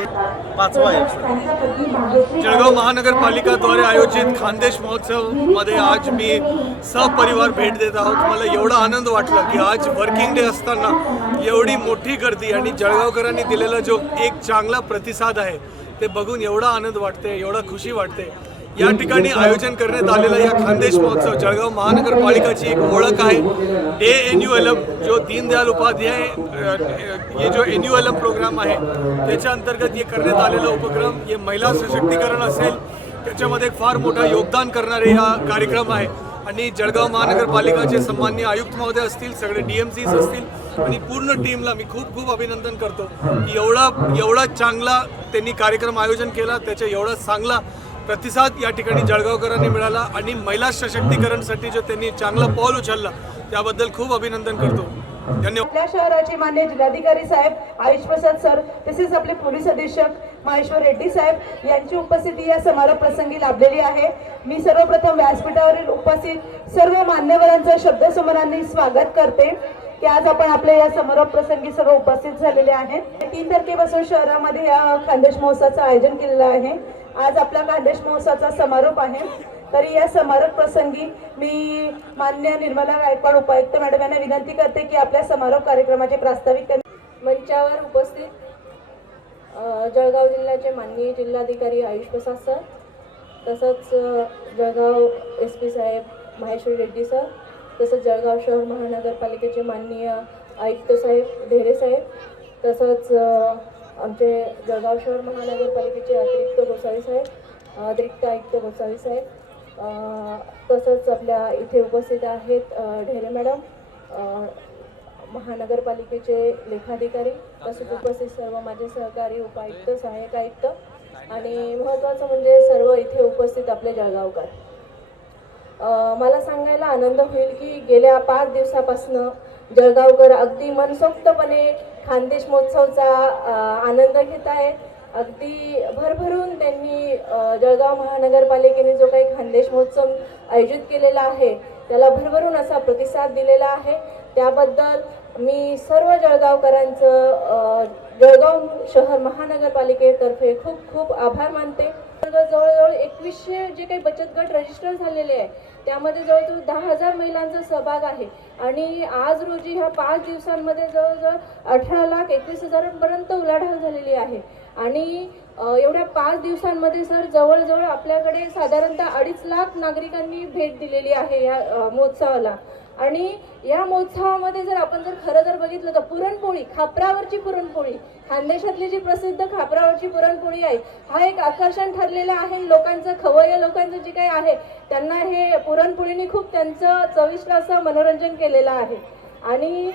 सोबतच पाचवा आहे. जळगाव महानगरपालिकाद्वारे आयोजित खानदेश महोत्सवमध्ये आज मी सपरिवार भेट देत आहोत मला एवढा आनंद वाटला की आज वर्किंग डे असताना एवढी मोठी गर्दी आणि जळगावकरांनी दिलेला जो एक चांगला प्रतिसाद आहे ते बघून एवढा आनंद वाटते एवढा खुशी वाटते या ठिकाणी आयोजन करण्यात आलेला या खानदेश महोत्सव जळगाव महानगरपालिकाची एक ओळख आहे. A N U L M जो दीनदयाल उपाध्याय हे ये जो N U L M programme आहे त्याच्या अंतर्गत हे करण्यात आलेला उपक्रम हे महिला सशक्तीकरण असेल त्याच्यामध्ये एक फार मोठा योगदान करणारे हा कार्यक्रम आहे. आणि जळगाव महानगरपालिकाचे सन्माननीय आयुक्त महोदय असतील सगळे डी एम सीज असतील आणि पूर्ण टीमला मी खूप खूप अभिनंदन करतो. की एवढा एवढा चांगला त्यांनी कार्यक्रम आयोजन केला त्याच्या एवढा चांगला प्रतिसाद या ठिकाणी जळगावकरांनी मिळाला आणि महिला सशक्तीकरणसाठी जो त्यांनी चांगला पाऊल उचलला त्याबद्दल खूप अभिनंदन करतो. धन्यवाद. आपल्या शहराचे मान्य जिल्हाधिकारी साहेब आयुष प्रसाद सर तसेच आपले पोलीस अधीक्षक महेश्वर रेड्डी साहेब यांची उपस्थिती या समारोप प्रसंगी लाभलेली आहे. मी सर्वप्रथम व्यासपीठावरील उपस्थित सर्व मान्यवरांचं शब्दसमरांनी स्वागत करते. की आज आपण आपल्या या समारोप प्रसंगी सर्व उपस्थित झालेले आहेत. तीन तारखेपासून शहरामध्ये या खानदेश महोत्सवाचं आयोजन केलेलं आहे. आज आपला खानदेश महोत्सवाचा समारोप आहे. तरी या समारोप प्रसंगी मी मान्य निर्मला गायकवाड उपायुक्त मॅडम यांना विनंती करते की आपल्या समारोप कार्यक्रमाचे प्रास्ताविक मंचावर उपस्थित जळगाव जिल्ह्याचे माननीय जिल्हाधिकारी आयुष प्रसाद सर तसंच जळगाव एस पी साहेब महेश्वरी रेड्डी सर तसंच जळगाव शहर महानगरपालिकेचे माननीय आयुक्त साहेब ढेरे साहेब तसंच आमचे जळगाव शहर महानगरपालिकेचे अतिरिक्त गोसावी साहेब अतिरिक्त आयुक्त गोसावी साहेब तसंच आपल्या इथे उपस्थित आहेत ढेरे मॅडम महानगरपालिकेचे लेखाधिकारी तसेच उपस्थित सर्व माझे सहकारी उपायुक्त सहाय्यक आयुक्त आणि महत्त्वाचं म्हणजे सर्व इथे उपस्थित आपले जळगावकर. मला सांगायला आनंद होईल की गेल्या पाच दिवसापासनं जळगावकर अगदी मनसोक्तपणे खानदेश महोत्सवचा आनंद घेत आहे. अगदी भरभरून त्यांनी जळगाव महानगरपालिकेने जो काही खानदेश महोत्सव आयोजित केलेला आहे त्याला भरभरून असा प्रतिसाद दिलेला आहे. त्याबद्दल मी सर्व जळगावकरांचं जळगाव शहर महानगरपालिकेतर्फे खूप खूप आभार मानते. जवळजवळ एकवीसशे जे काही बचत गट रजिस्टर झालेले आहे त्यामध्ये जवळजवळ दहा हजार महिलांचा सहभाग आहे. आणि आज रोजी ह्या पाच दिवसांमध्ये जवळजवळ अठरा लाख एकवीस हजारांपर्यंत उलाढाल झालेली आहे. आणि एवढ्या पाच दिवसांमध्ये सर जवळजवळ आपल्याकडे साधारणतः अडीच लाख नागरिकांनी भेट दिलेली आहे या महोत्सवाला. आणि या महोत्सवामध्ये जर आपण जर खरं जर बघितलं तर पुरणपोळी खापरावरची पुरणपोळी खानदेशातली जी प्रसिद्ध खापरावरची पुरणपोळी आहे हा एक आकर्षण ठरलेला आहे. लोकांचं खवय्य लोकांचं जे काही आहे त्यांना हे पुरणपोळीने खूप त्यांचं चविष्ट असं मनोरंजन केलेलं आहे. आणि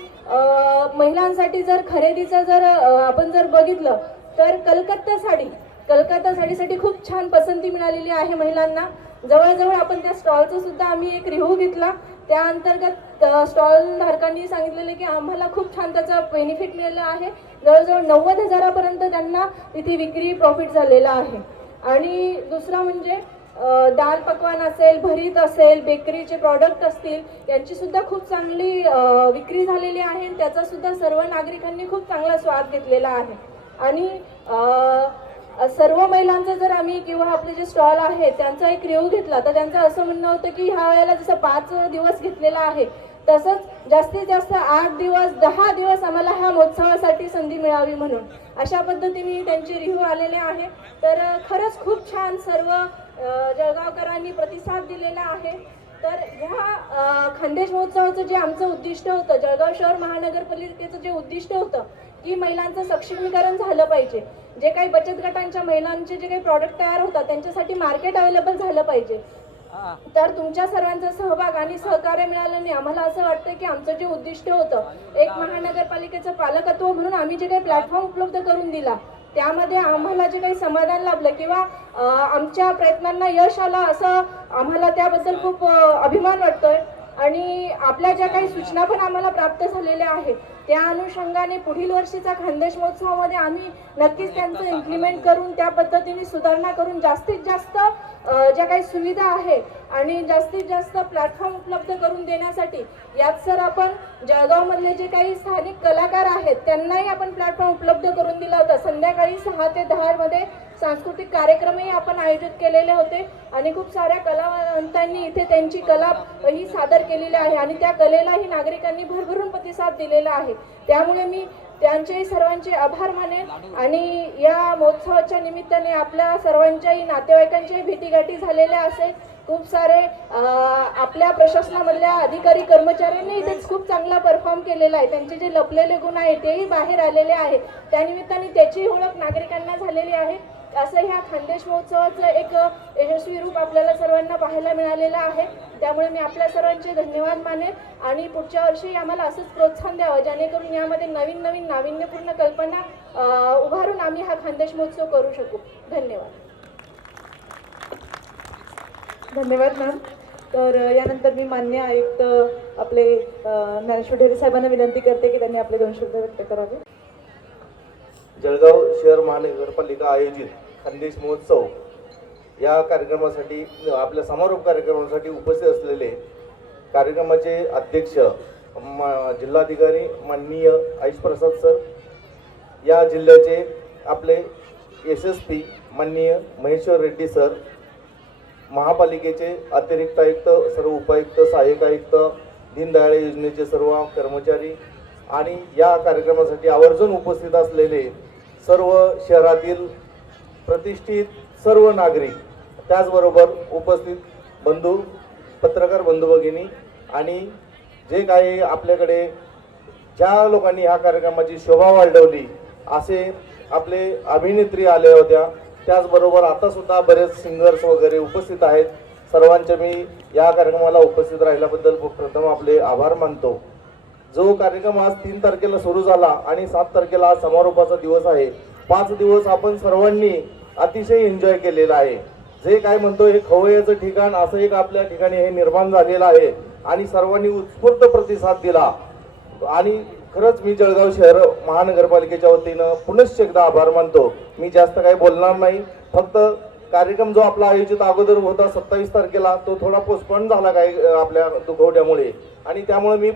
महिलांसाठी जर खरेदीचं जर आपण जर बघितलं तर कलकत्ता साडी कलकत्ता साडीसाठी खूप छान पसंती मिळालेली आहे महिलांना. जवळजवळ आपण त्या स्टॉलचं सुद्धा आम्ही एक रिव्ह्यू घेतला. त्या अंतर्गत स्टॉल धारकांनी सांगितलेलं की आम्हाला खूप छान त्याचा बेनिफिट मिळाला आहे. जवळजवळ नव्वद हजारापर्यंत त्यांना तिथे विक्री प्रॉफिट झालेला आहे. आणि दुसरा म्हणजे दाल पकवान असेल भरीत असेल बेकरीचे प्रॉडक्ट असतील यांची सुद्धा खूप चांगली विक्री झालेली आहे. आणि त्याचा सुद्धा सर्व नागरिकांनी खूप चांगला स्वाद घेतलेला आहे. आणि सर्व महिलांचं जर आम्ही किंवा आपले जे स्टॉल आहे त्यांचा एक रिव्ह्यू घेतला तर त्यांचं असं म्हणणं होतं की ह्या वेळेला जसं पाच दिवस घेतलेला आहे तसंच जास्तीत जास्त आठ दिवस दहा दिवस आम्हाला ह्या महोत्सवासाठी संधी मिळावी म्हणून. अशा पद्धतीने त्यांचे रिव्ह्यू आलेले आहे. तर खरंच खूप छान सर्व जळगावकरांनी प्रतिसाद दिलेला आहे. तर ह्या खानदेश महोत्सवाचं जे आमचं उद्दिष्ट होतं जळगाव शहर महानगरपालिकेचं जे उद्दिष्ट होतं की महिलांचं सक्षमीकरण झालं पाहिजे. जे काही बचत गटांच्या महिलांचे जे काही प्रॉडक्ट तयार होतात त्यांच्यासाठी मार्केट अवेलेबल झालं पाहिजे. तर तुमच्या सर्वांचा सहभाग आणि सहकार्य मिळाल्याने आम्हाला असं वाटतं की आमचं जे उद्दिष्ट होतं एक महानगरपालिकेचं पालकत्व म्हणून आम्ही जे काही प्लॅटफॉर्म उपलब्ध करून दिला त्यामध्ये आम्हाला जे काही समाधान लाभलं किंवा आमच्या प्रयत्नांना यश आलं असं आम्हाला त्याबद्दल खूप अभिमान वाटतोय. आणि आपल्या ज्या काही सूचना पण आम्हाला प्राप्त झालेल्या आहेत त्या अनुषंगाने पुढील वर्षीचा खानदेश महोत्सवामध्ये आम्ही नक्कीच त्यांचं इम्प्लिमेंट करून त्या पद्धतीने सुधारणा करून जास्तीत जास्त ज्या काही सुविधा आहेत आणि जास्तीत जास्त प्लॅटफॉर्म उपलब्ध करून देण्यासाठी यात सर आपण जळगावमधले जे काही स्थानिक कलाकार आहेत त्यांनाही आपण प्लॅटफॉर्म उपलब्ध करून दिला होता. संध्याकाळी सहा ते दहा मध्ये सांस्कृतिक कार्यक्रमही आपण आयोजित केलेले होते आणि खूप साऱ्या कलावंतांनी इथे त्यांची कला ही सादर केलेली आहे आणि त्या कलेलाही नागरिकांनी भरभरून प्रतिसाद दिलेला आहे. त्यामुळे मी त्यांचे सर्वांचे आभार मानेन आणि या महोत्सवाच्या निमित्ताने आपल्या सर्वांच्याही नातेवाईकांच्याही भेटीगाठी झालेल्या असेल. खूप सारे आपल्या प्रशासनामधल्या अधिकारी कर्मचाऱ्यांनी इथेच खूप चांगला परफॉर्म केलेला आहे. त्यांचे जे लपलेले गुण आहेत तेही बाहेर आलेले आहेत त्यानिमित्ताने त्याची ओळख नागरिकांना झालेली आहे. असं ह्या खानदेश महोत्सवाचं एक यशस्वी रूप आपल्याला सर्वांना पाहायला मिळालेलं आहे. त्यामुळे मी आपल्या सर्वांचे धन्यवाद मानेन आणि पुढच्या वर्षी आम्हाला असंच प्रोत्साहन द्यावं जेणेकरून यामध्ये नवीन नवीन नाविन्यपूर्ण कल्पना उभारून आम्ही हा खानदेश महोत्सव करू शकू. धन्यवाद. धन्यवाद मॅम तर यानंतर मी मान्य आयुक्त आपले ज्ञानेश्वर ढेरे साहेबांना विनंती करते की त्यांनी आपले दोन शब्द व्यक्त करावे. जळगाव शहर महानगरपालिका आयोजित खानदेश महोत्सव या कार्यक्रमासाठी आपल्या समारोप कार्यक्रमासाठी उपस्थित असलेले कार्यक्रमाचे अध्यक्ष मा जिल्हाधिकारी माननीय आयुष प्रसाद सर या जिल्ह्याचे आपले एस एस पी माननीय महेश्वर रेड्डी सर महापालिकेचे अतिरिक्त आयुक्त सर्व उपायुक्त सहाय्यक आयुक्त दीनदयाळ योजनेचे सर्व कर्मचारी आणि या कार्यक्रमासाठी आवर्जून उपस्थित असलेले सर्व शहरातील प्रतिष्ठित सर्व नागरिक त्याचबरोबर उपस्थित बंधू पत्रकार बंधू भगिनी आणि जे काही आपल्याकडे ज्या लोकांनी ह्या कार्यक्रमाची शोभा वाढवली असे आपले अभिनेत्री आल्या होत्या. त्याचबरोबर आतासुद्धा बरेच सिंगर्स वगैरे उपस्थित आहेत. सर्वांचे मी या कार्यक्रमाला उपस्थित राहिल्याबद्दल प्रथम आपले आभार मानतो. जो कार्यक्रम आज तीन तारखेला सुरू झाला आणि सात तारखेला आज समारोपाचा दिवस आहे पाच दिवस आपण सर्वांनी अतिशय एन्जॉय केलेला आहे. जे काय म्हणतो हे खवय्याचं ठिकाण असं एक आपल्या ठिकाणी हे निर्माण झालेलं आहे. आणि सर्वांनी उत्स्फूर्त प्रतिसाद दिला. आणि खरंच मी जळगाव शहर महानगरपालिकेच्या वतीनं पुनश्च एकदा आभार मानतो. मी जास्त काही बोलणार नाही. फक्त कार्यक्रम जो आपला आयोजित अगोदर होता सत्तावीस तारखेला तो थोडा पोस्टपोन झाला काही आपल्या दुखवट्यामुळे आणि त्यामुळे मी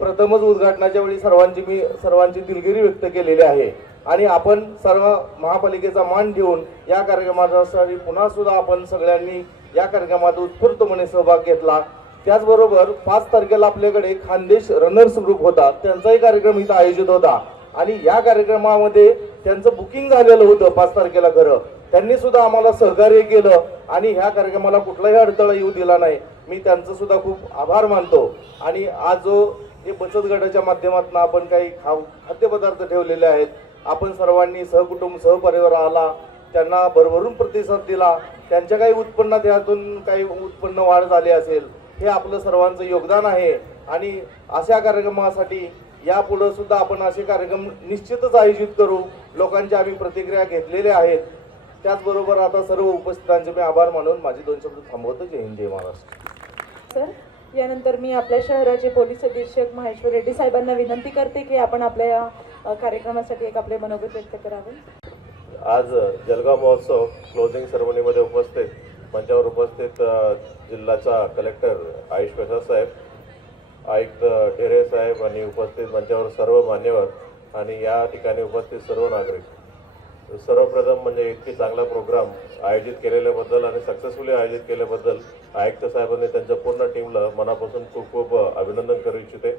प्रथमच उद्घाटनाच्या वेळी सर्वांची मी सर्वांची दिलगिरी व्यक्त केलेली आहे. आणि आपण सर्व महापालिकेचा मान घेऊन या कार्यक्रमासाठी पुन्हा सुद्धा आपण सगळ्यांनी या कार्यक्रमात उत्स्फूर्तपणे सहभाग घेतला. त्याचबरोबर पाच तारखेला आपल्याकडे खानदेश रनर्स ग्रुप होता. त्यांचाही कार्यक्रम इथं आयोजित होता. आणि या कार्यक्रमामध्ये त्यांचं बुकिंग झालेलं होतं पाच तारखेला घरं त्यांनी सुद्धा आम्हाला सहकार्य केलं आणि ह्या कार्यक्रमाला कुठलाही अडथळा येऊ दिला नाही. मी त्यांचं सुद्धा खूप आभार मानतो. आणि आज जो हे बचत गटाच्या माध्यमातून आपण काही खाऊ खाद्यपदार्थ ठेवलेले आहेत आपण सर्वांनी सहकुटुंब सहपरिवार आला त्यांना भरभरून प्रतिसाद दिला त्यांच्या काही उत्पन्नात यातून काही उत्पन्न वाढ झाली असेल हे आपलं सर्वांचं योगदान आहे. आणि अशा कार्यक्रमासाठी यापुढं सुद्धा आपण असे कार्यक्रम निश्चितच आयोजित करू. लोकांच्या आम्ही प्रतिक्रिया घेतलेल्या आहेत. त्याचबरोबर आता सर्व उपस्थितांचे मी आभार मानून माझे दोन शब्द थांबवतो. जय हिंद जय महाराष्ट्र. सर यानंतर मी आपल्या शहराचे पोलीस अधीक्षक महेश्वर रेड्डी साहेबांना विनंती करते की आपण आपल्या कार्यक्रमासाठी एक आपले मनोगत व्यक्त करावे. आज जलगाव महोत्सव क्लोजिंग सेरेमनीमध्ये उपस्थित मंचावर उपस्थित जिल्ह्याचा कलेक्टर आयुष प्रसाद साहेब आयुक्त ढेरे साहेब आणि उपस्थित मंचावर सर्व मान्यवर आणि या ठिकाणी उपस्थित सर्व नागरिक. सर्वप्रथम म्हणजे इतकी चांगला प्रोग्राम आयोजित केलेल्याबद्दल आणि सक्सेसफुली आयोजित केल्याबद्दल आयुक्त साहेबांनी त्यांच्या पूर्ण टीमला मनापासून खूप खूप अभिनंदन करू इच्छिते.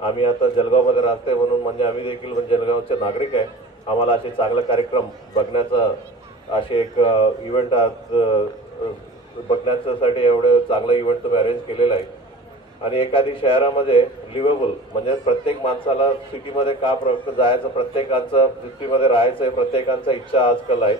आम्ही आता जळगावमध्ये राहते म्हणून म्हणजे आम्ही देखील म्हणजे जळगावचे नागरिक आहे. आम्हाला असे चांगला कार्यक्रम बघण्याचा असे एक इव्हेंट आज बघण्याच्यासाठी एवढं चांगलं इव्हेंट तुम्ही अरेंज केलेलं आहे. आणि एखादी शहरामध्ये लिव्हेबल म्हणजे प्रत्येक माणसाला सिटीमध्ये का प्र जायचं प्रत्येकाचं सिटीमध्ये राहायचं आहे प्रत्येकांचा इच्छा आजकाल आहे.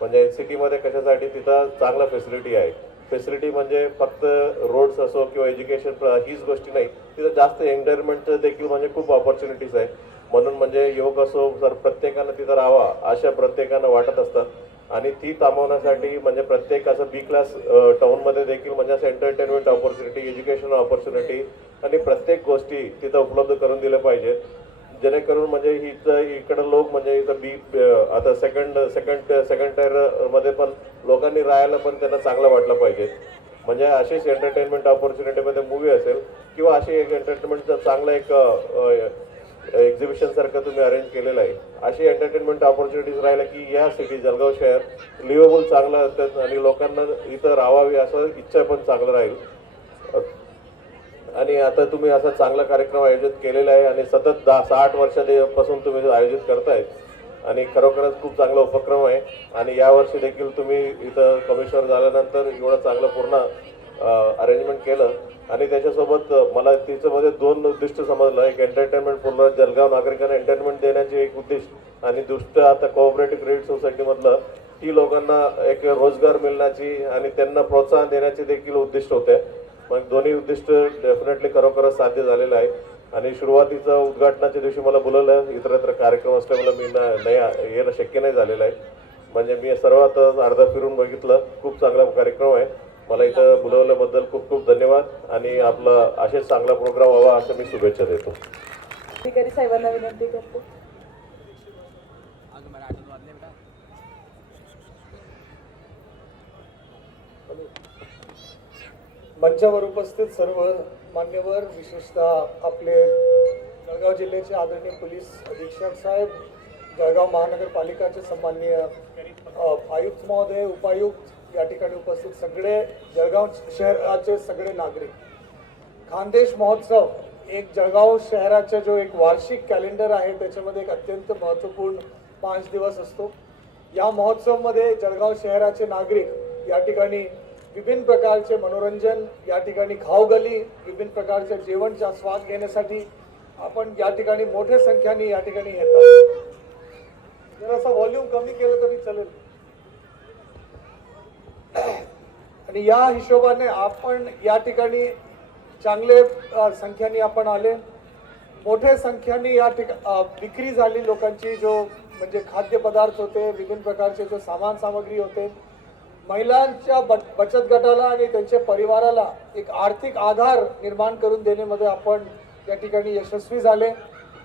म्हणजे सिटीमध्ये कशासाठी? तिथं चांगलं फॅसिलिटी आहे. फॅसिलिटी म्हणजे फक्त रोड्स असो किंवा एज्युकेशन हीच गोष्टी नाही. तिथं जास्त एंटरटेनमेंटचं देखील म्हणजे खूप ऑपॉर्च्युनिटीज आहे. म्हणून म्हणजे योग असो सर प्रत्येकानं तिथं राहावा अशा प्रत्येकानं वाटत असतात. आणि ती थांबवण्यासाठी म्हणजे प्रत्येक असं बी क्लास टाऊनमध्ये देखील म्हणजे असं एंटरटेनमेंट ऑपॉर्च्युनिटी एज्युकेशन ऑपॉर्च्युनिटी आणि प्रत्येक गोष्टी तिथं उपलब्ध करून दिल्या पाहिजेत. जेणेकरून म्हणजे हिचं इकडं लोक म्हणजे इथं बी आता सेकंड सेकंड सेकंड टायरमध्ये पण लोकांनी राहायला पण त्यांना चांगलं वाटलं पाहिजे. म्हणजे अशीच एंटरटेनमेंट ऑपॉर्च्युनिटीमध्ये मूवी असेल किंवा अशी एक एंटरटेनमेंटचं चांगलं एक एक्झिबिशन सारखं तुम्ही अरेंज केलेलं आहे. अशी एंटरटेनमेंट ऑपॉर्च्युनिटीज राहिल्या की या सिटी जळगाव शहर लिव्हेबल चांगलं असतात आणि लोकांना इथं राहावी असं इच्छा पण चांगलं राहील. आणि आता तुम्ही असा चांगला कार्यक्रम आयोजित केलेला आहे आणि सतत दहा सहा आठ वर्षापासून तुम्ही आयोजित करताय. आणि खरोखरच खूप चांगला उपक्रम आहे. आणि यावर्षी देखील तुम्ही इथं कमिशनर झाल्यानंतर एवढं चांगलं पूर्ण अरेंजमेंट केलं. आणि त्याच्यासोबत मला तिच्यामध्ये म्हणजे दोन उद्दिष्ट समजलं. एक एंटरटेनमेंट पूर्ण जलगाव नागरिकांना एंटरटेनमेंट देण्याचे एक उद्दिष्ट आणि दुष्ट आता कोऑपरेटिव्ह क्रेडिट सोसायटीमधलं ती लोकांना एक रोजगार मिळण्याची आणि त्यांना प्रोत्साहन देण्याचे देखील उद्दिष्ट होते. मग दोन्ही उद्दिष्ट डेफिनेटली खरोखरच साध्य झालेलं आहे. आणि सुरुवातीचं उद्घाटनाच्या दिवशी मला बोलवलं इतरत्र कार्यक्रम असल्यामुळे मी ना- नाही येणं शक्य नाही झालेलं आहे. म्हणजे मी सर्वात अर्धा फिरून बघितलं खूप चांगला कार्यक्रम आहे. मला इथं बोलवल्याबद्दल खूप खूप धन्यवाद आणि आपला असेच चांगला प्रोग्राम व्हावा असं मी शुभेच्छा देतो. अधिकारी साहेबांना विनंती करतो. मंचावर उपस्थित सर्व मान्यवर विशेषतः आपले जळगाव जिल्ह्याचे आदरणीय पोलीस अधीक्षक साहेब जळगाव महानगरपालिकाचे सन्माननीय आयुक्त महोदय उपायुक्त या ठिकाणी उपस्थित सगळे जळगाव शहराचे सगळे नागरिक. खानदेश महोत्सव एक जळगाव शहराचा जो एक वार्षिक कॅलेंडर आहे त्याच्यामध्ये एक अत्यंत महत्त्वपूर्ण पाच दिवस असतो. या महोत्सवमध्ये जळगाव शहराचे नागरिक या ठिकाणी विभिन्न प्रकारचे मनोरंजन या ठिकाणी खाऊगली विभिन्न प्रकारच्या जेवणचा स्वाद घेण्यासाठी आपण या ठिकाणी मोठ्या संख्येने या ठिकाणी येतात. जरासा व्हॉल्यूम कमी केलं तरी चालेल. आणि या हिशोबाने आपण या ठिकाणी चांगले संख्याने आपण आले. मोठ्या संख्याने या ठिका विक्री झाली लोकांची जो म्हणजे खाद्यपदार्थ होते विभिन्न प्रकारचे जो सामान सामग्री होते महिलांच्या बच बचत गटाला आणि त्यांच्या परिवाराला एक आर्थिक आधार निर्माण करून देण्यामध्ये आपण या ठिकाणी यशस्वी झाले.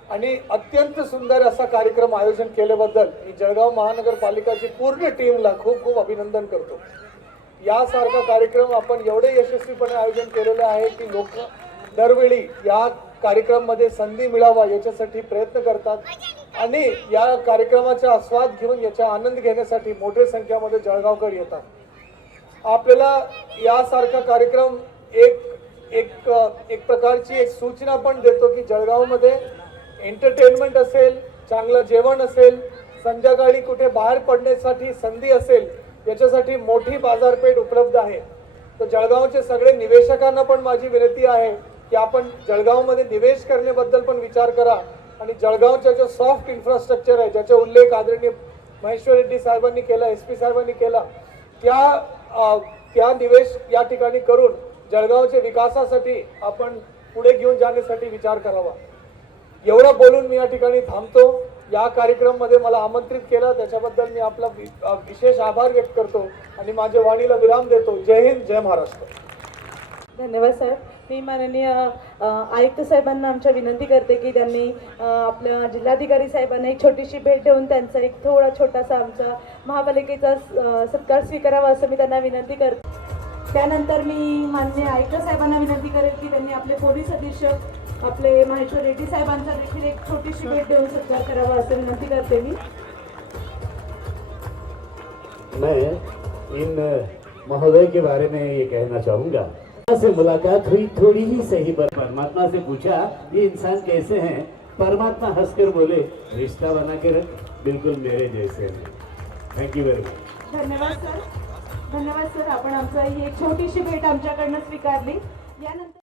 आणि अत्यंत सुंदर असा कार्यक्रम आयोजन केल्याबद्दल मी जळगाव महानगरपालिकाची पूर्ण टीमला खूप खूप अभिनंदन करतो. यासारखा कार्यक्रम आपण एवढे यशस्वीपणे आयोजन केलेलं आहे की लोक दरवेळी या कार्यक्रममध्ये संधी मिळावा याच्यासाठी प्रयत्न करतात. आणि या कार्यक्रमाचा आस्वाद घेऊन याचा आनंद घेण्यासाठी मोठ्या संख्येमध्ये जळगावकर येतात. आपल्याला यासारखा कार्यक्रम एक एक एक प्रकारची एक सूचना पण देतो की जळगावमध्ये एंटरटेनमेंट असेल चांगलं जेवण असेल संध्याकाळी कुठे बाहेर पडण्यासाठी संधी असेल याच्यासाठी मोठी बाजारपेठ उपलब्ध आहे. तर जळगावचे सगळे निवेशकांना पण माझी विनंती आहे की आपण जळगावमध्ये निवेश करण्याबद्दल पण विचार करा. आणि जळगावच्या जो सॉफ्ट इन्फ्रास्ट्रक्चर आहे ज्याचा उल्लेख आदरणीय महेश्वर रेड्डी साहेबांनी केला एस पी साहेबांनी केला त्या त्या निवेश या ठिकाणी करून जळगावच्या विकासासाठी आपण पुढे घेऊन जाण्यासाठी विचार करावा. एवढं बोलून मी या ठिकाणी थांबतो. या कार्यक्रममध्ये मला आमंत्रित केलं. त्याच्याबद्दल मी आपला विशेष आभार व्यक्त करतो आणि माझ्या वाणीला विराम देतो. जय हिंद जय महाराष्ट्र. धन्यवाद साहेब मी माननीय आयुक्त साहेबांना आमच्या विनंती करते की त्यांनी आपल्या जिल्हाधिकारी साहेबांना एक छोटीशी भेट देऊन त्यांचा एक थोडा छोटासा आमचा महापालिकेचा सत्कार स्वीकारावा असं मी त्यांना विनंती करते. त्यानंतर मी माननीय आयुक्त साहेबांना विनंती करेल की त्यांनी आपले पोलीस अधीक्षक आपले माहेश्वर रेड्डी साहेबांचा देखील एक छोटीशी भेट देऊन सत्कार करावा असं विनंती करते मी. मैं इन महोदय के बारे में ये कहना चाहूँगा। से मुलाकात हुई थोड़ी ही सही पर। परमात्मा से पूछा ये इंसान कैसे हैं? परमात्मा हंसकर बोले रिश्ता बना के रख बिल्कुल मेरे जैसे हैं। थैंक यू वेरी मच धन्यवाद सर. धन्यवाद सर. आपण आमचा ही एक छोटीशी भेट आमच्याकडनं स्वीकारली. यानंतर